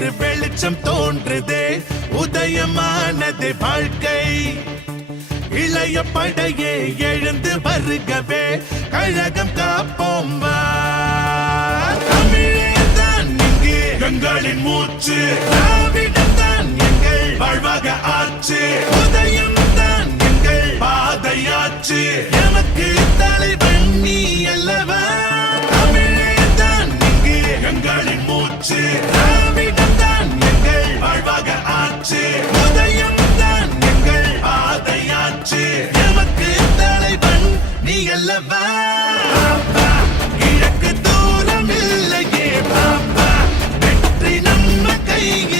என்று வெளிச்சம் தோன்றுதே. உதயமானது வாழ்க்கை. இளைய படையே எழுந்து வருகவே. கழகம் காப்போம் தமிழேதான் இங்கு. எங்களின் மூச்சு. திராவிடத்தான் எங்கள் வாழ்வாக ஆச்சு. உதயம் தான் எங்கள் பாதையாச்சு. எமக்கு தலைவன் நீ அல்லவா? தமிழேதான் இங்கு. எங்களின் மூச்சு. இழக்கு தூரம் இல்லையே பாப்பா. வெற்றி நம்ம கையில்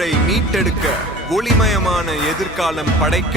தமிழை மீட்டெடுக்க ஒளிமயமான எதிர்காலம் படைக்க